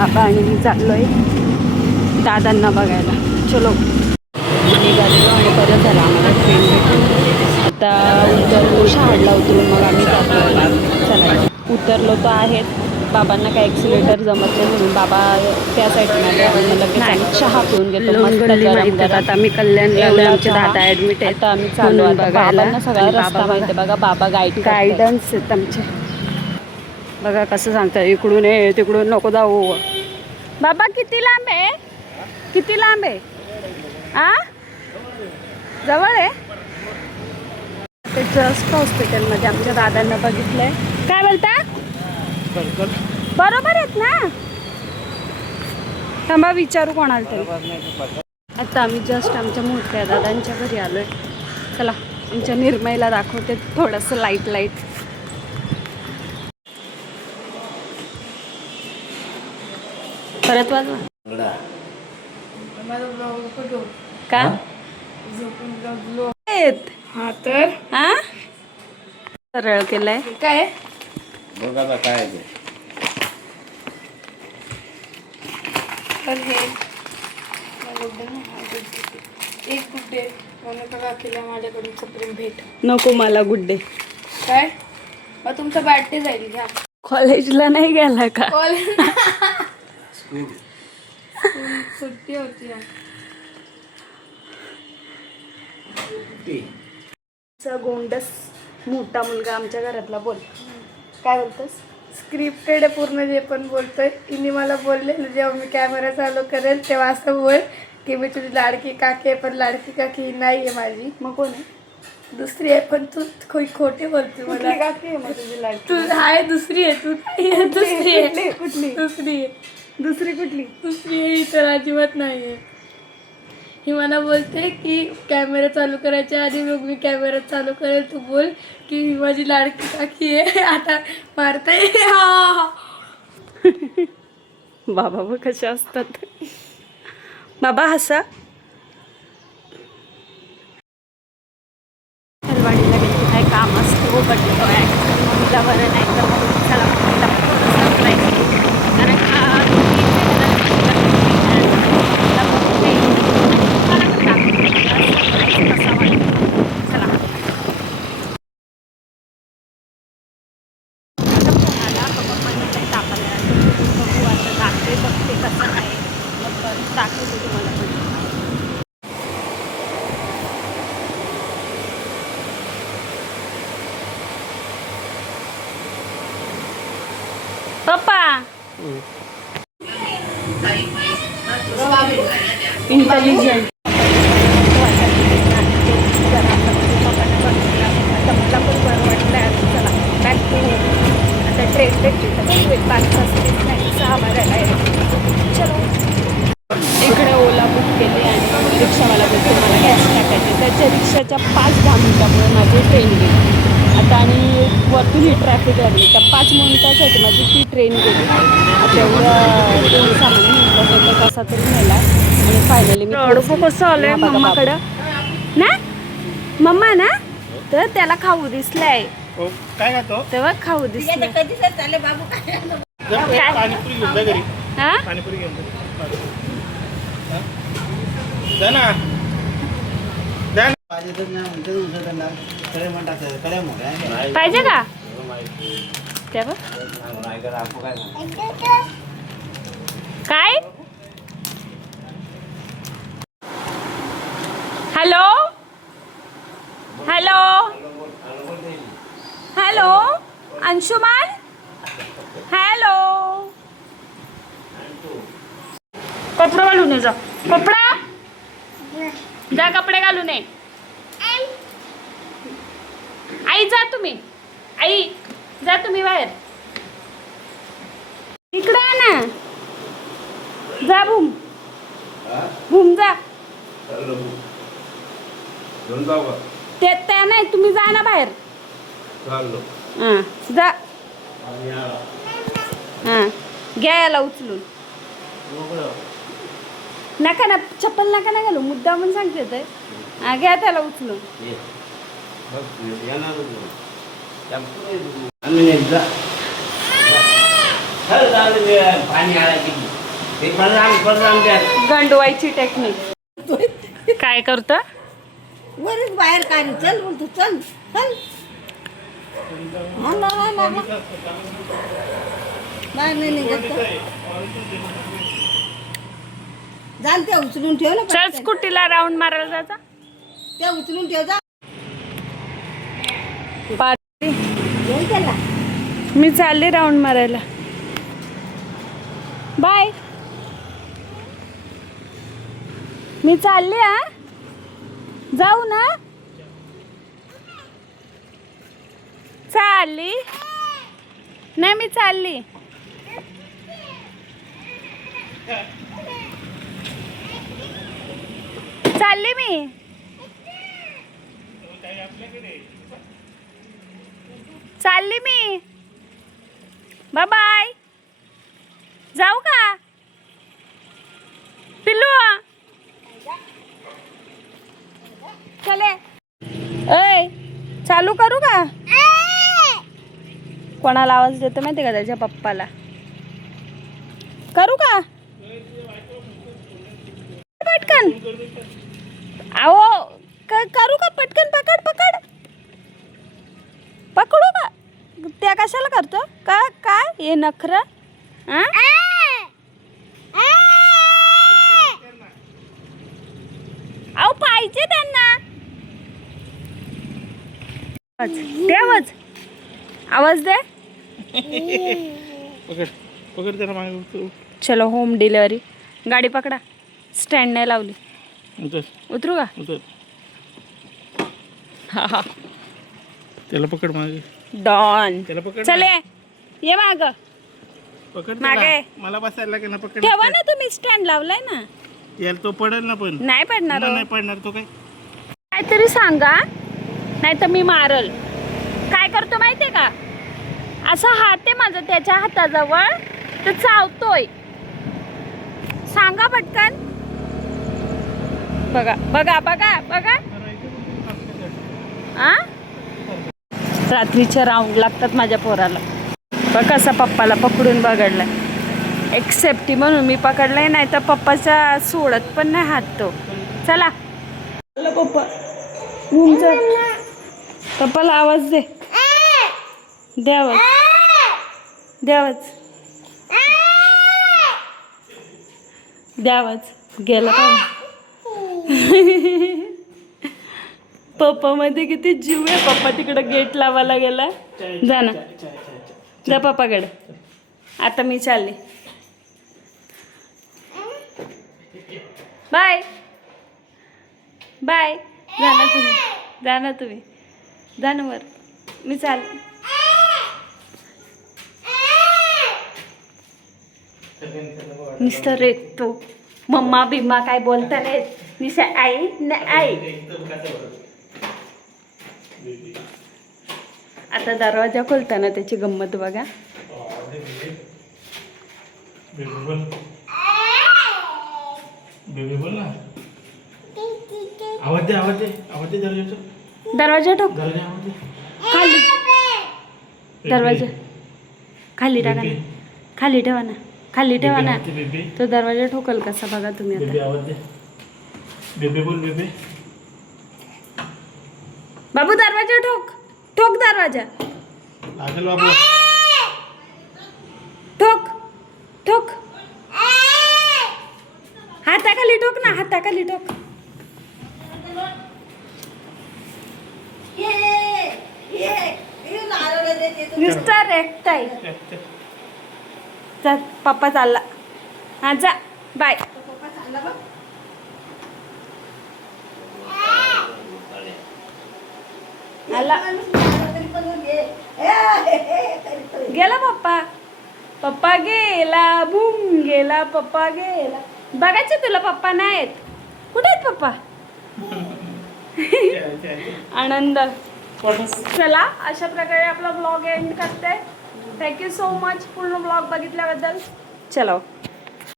बाबा आणि मी चाललोय दादांना बघायला. चलो निघालेलो आणि परत झाला आम्हाला ट्रेन भेटून. आता उतरलो शहाडला उतरून मग आम्ही जातो. चला उतरलो तर आहेत. बाबांना काय ॲक्सिलेटर जमत नाही म्हणून बाबा त्या साईडने आले आणि मला लगेच चहा पिऊन घेतो मस्त गरम गरम. आता आम्ही कल्याणला आमचे दादा ॲडमिट आहेत. आता आम्ही चालू बाबांना सगळा रस्ता माहिती आहे बघा. बाबा गायडन्स आहेत आमचे. बघा कसं सांगतात इकडून ये तिकडून नको जाऊ. बाबा किती लांब आहे? किती लांब आहे? आ जवळ आहे? ते जस्ट हॉस्पिटलमध्ये आमच्या दादांना बघितलंय. काय बोलता? बरोबर आहेत ना? थांबा विचारू कोणाला तरी. आता आम्ही जस्ट आमच्या मोठ्या दादांच्या घरी आलोय. चला आमच्या निर्मयला दाखवते थोडंसं लाईट लाईट. परत वाजवा का? हा तर हा सरळ केलंय काय? बघा काय ते तर हे एक गुड्डे मला केला माझ्याकडून सप्रेम भेट. नको मला गुड्डे. काय मग तुमचा बर्थडे जाईल घ्या. कॉलेजला नाही गेला का? सुट्टी होती. गोंडस मोठा मुलगा आमच्या घरातला. बोल काय बोलतोस? स्क्रिप्टेड आहे पूर्ण जे पण बोलतोय. तिने मला बोलले जेव्हा मी कॅमेरा चालू करेल तेव्हा असं बोल की मी तुझी लाडकी काकी आहे पण लाडकी काकी नाही आहे माझी. मग कोण आहे? दुसरी आहे पण तू खोटे बोलते मला. काकी आहे मग तुझी लाडकी? तू आहे दुसरी आहे. तू दुसरी आहे. कुठली? दुसरी आहे. दुसरी कुठली? दुसरी आहे तर अजिबात नाही आहे. ही मला बोलते की कॅमेरा चालू करायच्या आधी मग मी कॅमेरा चालू करेल तू बोल की ही माझी लाडकी काकी आहे. आता मारताय. बाबा बघ कसे असतात. बाबा हसा. हलवाडीला गेली काय काम असतं हो पडलं मम्मीला बरं नाही तर मग चला मम्मीला कारण पप्पा इंटेलिजंट. आता ट्रेन भेटली 5 वाजता 6 वाजायला. चलो इकडे ओला बुक केली आणि रिक्षावाला बोलतो मला गॅस टाकायचे. त्याच्या रिक्षाच्या 5-10 मिनिटामुळे माझी ट्रेन गेली. आता आणि वरतून ही ट्रॅफिक लागली. त्या 5 मिनिटासाठी माझी ती ट्रेन गेली. आता एवढ्या 2-6 मिनिटाचा कसा तरी नेला आणि फायनली मी कसं आलोय मम्माकडं ना. मम्मा ना तर त्याला खाऊ दिसलाय. काय खातो तेव्हा खाऊ दिसलं. पाणीपुरी घेऊन जा घरी. हा पाणीपुरी घेऊन जा ना. पाहिजे का तेव्हा काय? Hello hello hello Anshuman hello. कपडे घालून ये जा. कपडा जा कपडे घालून ये. आई जा तुम्ही. आई जा तुम्ही बाहेर. इकडे ना जा. भूम भूम जा. त्या नाही तुम्ही जा ना बाहेर. हां जा. हां घ्या याला उचलून. नका ना चप्पल नका ना घालू. मुद्दा म्हणून सांगते ते. हां घ्या त्याला उचलून. पाणी गंडवायची टेक्निक काय करतं वरच बाहेर काढ चल बोलतो चल चल बाहेर नाही निघत जाण त्या उचलून ठेव ना चल स्कूटीला राऊंड मारायला जायचा त्या उचलून ठेव जा घेऊन त्याला मी चालले राऊंड मारायला बाय मी चालले हा जाऊ ना चालली नाही मी चालली चालली मी चालली मी बाय बाय जाऊ का पिल्लू चले ऐ चालू करू का कोणाला आवाज देतो माहिती का त्याच्या पप्पाला करू का पटकन अहो करू का पटकन पकड पकड पकडू का त्या कशाला करतो का काय हे नखर अहो पाहिजे त्यांना तेव्हाच आवाज दे पकड पकड त्याला मागे चलो होम डिलिव्हरी गाडी पकडा स्टँड नाही लावली उतर उतरू का उतर हा हा त्याला पकड मागे डॉन त्याला पकड चले ये माग पकड मागे. त्याला. मला बसायला लागेल ना पकड ठेवा ना तुम्ही स्टँड लावलाय ना याला तो पडेल ना पण नाही पडणार हो. नाही पडणार तो काय काहीतरी सांगा नाही तर मी मारल काय करतो माहितीये का असा हात आहे माझा त्याच्या हाताजवळ तर चावतोय सांगा पटकन बघा बघा बघा बघा आ रात्रीच्या राऊंड लागतात माझ्या पोराला बघ कसा पप्पाला पकडून बघडलाय एक सेफ्टी म्हणून मी पकडलाय नाही तर पप्पाच्या सोडत पण नाही हात तो चला पप्पा घूम जा पप्पाला आवाज दे द्यावच द्यावच द्यावच गेला का पप्पा मध्ये किती जीव आहे पप्पा तिकडं गेट लावायला गेला जा ना जा पप्पाकडे आता मी चालले बाय बाय जा ना तुम्ही जा ना वर मी चालले नुसतं रेटतो मम्मा बिम्मा काय बोलता नाही निशा आई न आई आता दरवाजा खोलताना त्याची गंमत बघा बेबी बोल ना आवाज दे आवाज दे आवाज दे दरवाजा दरवाजा ठोक दरवाजा आवाज दे खाली दरवाजा खाली टाका ना खाली ठेवा ना खाली ठेवा ना बेबी तो दरवाजा ठोकल कसा बघा तुम्ही बेबी आता आवाज दे बेबी बोल बेबी बाबू दरवाजा ठोक ठोक दरवाजा लागेल बाबा ठोक ठोक हाताखाली ठोक ना हाताखाली ठोक नुसता रेखताय चल पप्पा चालला हा जा बाय आला गेला पप्पा पप्पा गेला भूम गेला पप्पा गेला बघायचे तुला पप्पा नाहीत कुठे आहेत पप्पा आनंद चला अशा प्रकारे आपला ब्लॉग एंड करते थँक्यू सो मच पूर्ण ब्लॉग बघितल्याबद्दल चलो